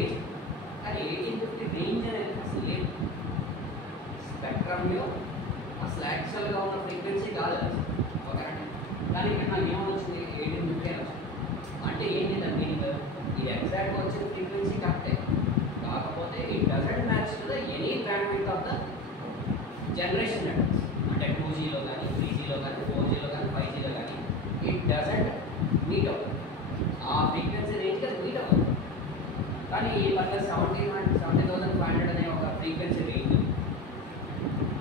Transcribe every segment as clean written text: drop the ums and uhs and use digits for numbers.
Range. కానీ 1850 range అనేది అసలు లేదు స్పెక్ట్రమ్లో, అసలు యాక్చువల్గా ఉన్న ఫ్రీక్వెన్సీ కాదు అది. ఓకే, కానీ ఇక్కడ నాకు ఏమొచ్చింది 1850 వచ్చింది. అంటే ఏంటి దాని మీనింగ్? ఇది ఎగ్జాక్ట్గా వచ్చిన ఫ్రీక్వెన్సీ కరెక్టే, కాకపోతే it doesn't match to the any bandwidth of the generation networks. అంటే 2Gలో కానీ 3Gలో కానీ 4Gలో కానీ 5Gలో కానీ ఇట్ డజంట్ మీట్ అవుతుంది, ఆ ఫ్రీక్వెన్సీ రేంజ్కి అది మీట్ అవుతుంది. కానీ ఈ పక్క 70,500 అనే ఒక ఫ్రీక్వెన్సీ రేంజ్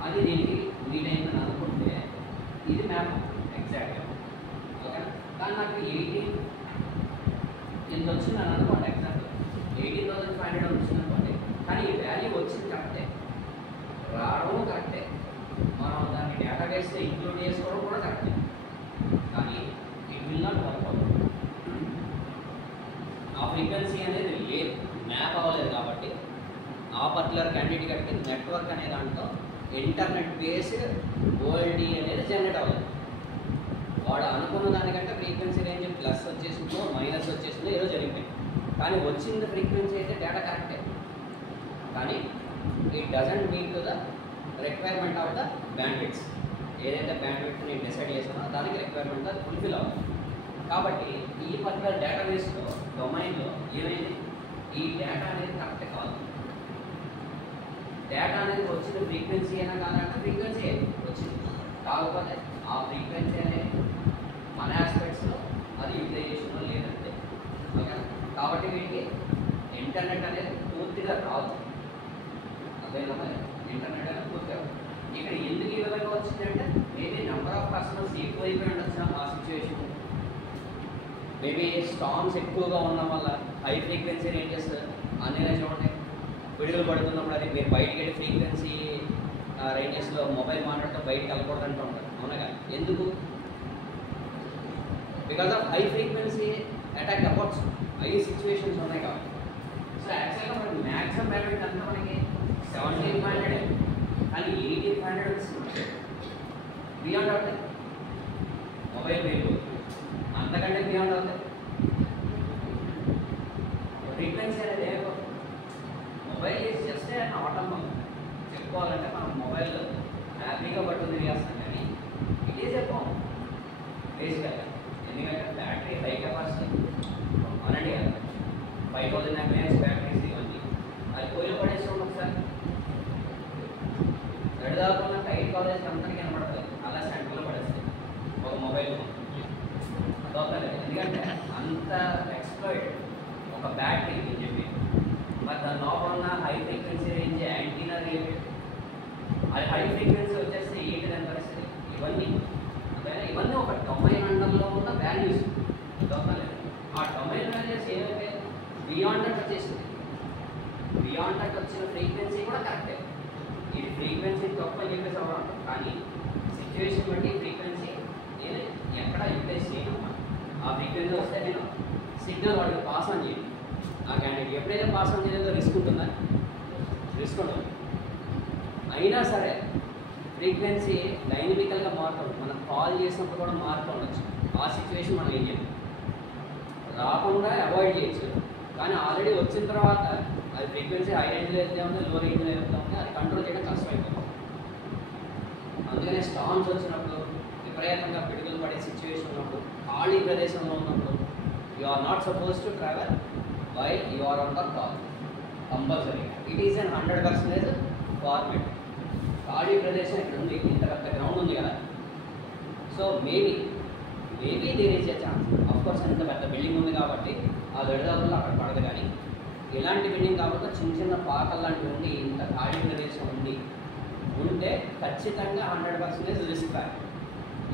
అది దీనికి మీట్ అయిందని అనుకుంటే ఇది మ్యాప్ ఎగ్జాక్ట్గా. ఓకే, కానీ నాకు 18 ఎంత వచ్చింది అని అనుకోండి, ఎగ్జాంపుల్ 18,500 వచ్చింది అనుకోండి. కానీ ఈ వాల్యూ వచ్చింది కరెక్టే, రావడం కరెక్టే, మనం దాన్ని డేటాబేస్లో ఇంక్లూడ్ చేసుకోవడం కూడా కరెక్టే. కానీ it will not work out. ఆ ఫ్రీక్వెన్సీ అనేది లేదు, మ్యాప్ అవ్వలేదు. కాబట్టి ఆ పర్టికులర్ క్యాండిడేట్ కట్టి నెట్వర్క్ అనే దాంట్లో ఇంటర్నెట్ బేస్డ్ ఓఎల్డి అనేది జనరేట్ అవ్వలేదు. వాడు అనుకున్న దానికంటే ఫ్రీక్వెన్సీ రేంజ్ ప్లస్ వచ్చేసిందో మైనస్ వచ్చేసిందో ఏదో జరిగిపోయింది. కానీ వచ్చింది ఫ్రీక్వెన్సీ అయితే డేటా కరెక్టే, కానీ it doesn't meet to the requirement of the bandwidths. ఏదైతే బ్యాండ్విడ్త్ నేను డిసైడ్ చేసానో దానికి రిక్వైర్మెంట్ అది ఫుల్ఫిల్ అవుతుంది. కాబట్టి ఈ పర్టికులర్ డేటాబేస్లో డొమైన్లో ఏమైంది, ఈ డేటా అనేది కరెక్ట్ కాదు. డేటా అనేది వచ్చిన ఫ్రీక్వెన్సీ అయినా కాదంటే ఫ్రీక్వెన్సీ వచ్చింది, కాకపోతే ఆ ఫ్రీక్వెన్సీ అనేది మన ఆస్పెక్ట్స్లో అది యూటిలైజేషన్లో లేదంటే. ఓకే, కాబట్టి వీటికి ఇంటర్నెట్ అనేది పూర్తిగా రాదు. అదేవిధంగా ఇంటర్నెట్ అనేది పూర్తిగా ఇక్కడ ఎందుకు ఈ విధంగా వచ్చిందంటే మేబీ నెంబర్ ఆఫ్ కస్టమర్స్ ఎక్కువైపోయి ఉండొచ్చు ఆ సిచ్యువేషన్. మేబీ స్టామ్స్ ఎక్కువగా ఉండడం వల్ల హై ఫ్రీక్వెన్సీ రేంజెస్ అన్నీ చూడండి విడుదల పడుతున్నప్పుడు అది మీరు బయటికి వెళ్ళి ఫ్రీక్వెన్సీ రేంజెస్లో మొబైల్ మాట్లాడుతూ బయటకు వెళ్ళకూడదు అంటూ ఉంటారు. అవునగా, ఎందుకు? Because of high frequency attack అవ్వచ్చు, హై సిచ్యువేషన్స్ ఉన్నాయి కాబట్టి. సో యాక్చువల్గా మనకి మ్యాక్సిమం బ్యాండ్విడ్త్ అంతా మనకి 17,500, కానీ 18,500 వస్తుంది. బియాండ్ అవుతాయి మొబైల్ వేలు, అంతకంటే బియాండ్ అవుతాయి. ఫ్రీక్వెన్సీ అనేది ఏమైపోతుంది, mobile is just and automobile. చెప్పుకోవాలంటే మనం మొబైల్ హ్యాపీగా పట్టుకుని చేస్తాం, కానీ ఇట్ ఈజ్ ఎ ఫోన్ బేసిక్గా. ఎందుకంటే బ్యాటరీ హై కెపాసిటీ అనండి కదా, 5,000 mAh బ్యాటరీస్ ఇవన్నీ అది పోయిలో పడేస్తాం ఒకసారి రెడదాకుండా టైట్ కాలేజ్ కంపెనీకి కనబడుతుంది, అలా సెంటర్లో పడేస్తాయి ఒక మొబైల్ ఫోన్. అదవుతుంది, ఎందుకంటే అంత ఎక్స్ప్లోయిడ్ ఒక బ్యాటరీ అని చెప్పి. మరి దాని లోపల ఉన్న high frequency range antenna related, అది హై ఫ్రీక్వెన్సీ వచ్చేస్తే ఏంటి దాని పరిస్థితి? ఇవన్నీ ఇవన్నీ ఒక డొమైన్ అండర్లో ఉన్న వాల్యూస్. ఆ డొమైన్ వాల్యూస్ ఏమైతే బియాండ్ దట్ వచ్చేసింది, బియాండ్ దట్ వచ్చిన ఫ్రీక్వెన్సీ కూడా కరెక్టే. ఇది ఫ్రీక్వెన్సీ తక్కువ అని చెప్పేసి అవ్వడం, కానీ సిచ్యువేషన్ బట్టి ఫ్రీక్వెన్సీ నేను ఎక్కడ యూటిలైజ్ చేయను. ఆ ఫ్రీక్వెన్సీ వస్తే నేను సిగ్నల్ వాడికి పాస్ ఆన్ చేయను. ఆ క్యాండిడేట్ ఎప్పుడైతే పాస్ ఆన్ చేయలేదో రిస్క్ ఉంటుందా? రిస్క్ ఉండదు. అయినా సరే ఫ్రీక్వెన్సీ డైనమికల్గా మారుతుంది, మనం కాల్ చేసినప్పుడు కూడా మారుతూ ఉండొచ్చు. ఆ సిచ్యువేషన్ మనం ఏం చేయాలి, రాకుండా అవాయిడ్ చేయొచ్చు. కానీ ఆల్రెడీ వచ్చిన తర్వాత అది ఫ్రీక్వెన్సీ హై రేంజ్లో వెళ్తే ఉంది, లో రేంజ్లో వెళ్తూ ఉంది, అది కంట్రోల్ చేయడం కష్టమైపోతుంది. అందుకనే స్టామ్స్ వచ్చినప్పుడు, విపరీతంగా పిడుగులు పడే సిచ్యువేషన్ ఉన్నప్పుడు, ఖాళీ ప్రదేశంలో ఉన్నప్పుడు you are not suppose to travel while you are on the call. Compulsory it is an 100% format. ఖాళీ ప్రదేశం ఇక్కడ ఉంది, ఇంత పెద్ద గ్రౌండ్ ఉంది కదా, so maybe there is a chance. Of course ఇంత పెద్ద బిల్డింగ్ ఉంది కాబట్టి ఆ దరిదాపుల్లో అక్కడ పడదు, కానీ ఇలాంటి బిల్డింగ్ కాకుండా చిన్న చిన్న పాకల్ లాంటివి ఉండి ఇంత ఖాళీ ప్రదేశం ఉంటే ఖచ్చితంగా 100% రిస్క్ ఫ్యాక్టర్.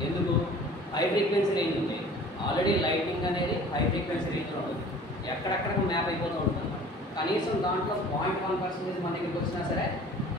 ఎందుకు? హై ఫ్రీక్వెన్సీ రేంజ్ ఉంది, ఆల్రెడీ లైటింగ్ అనేది హై ఫ్రీక్వెన్సీ రేంజ్లో ఉంటుంది, ఎక్కడెక్కడ మ్యాప్ అయిపోతూ ఉంటుంది. కనీసం దాంట్లో 0.1% మన దగ్గరికి వచ్చినా సరే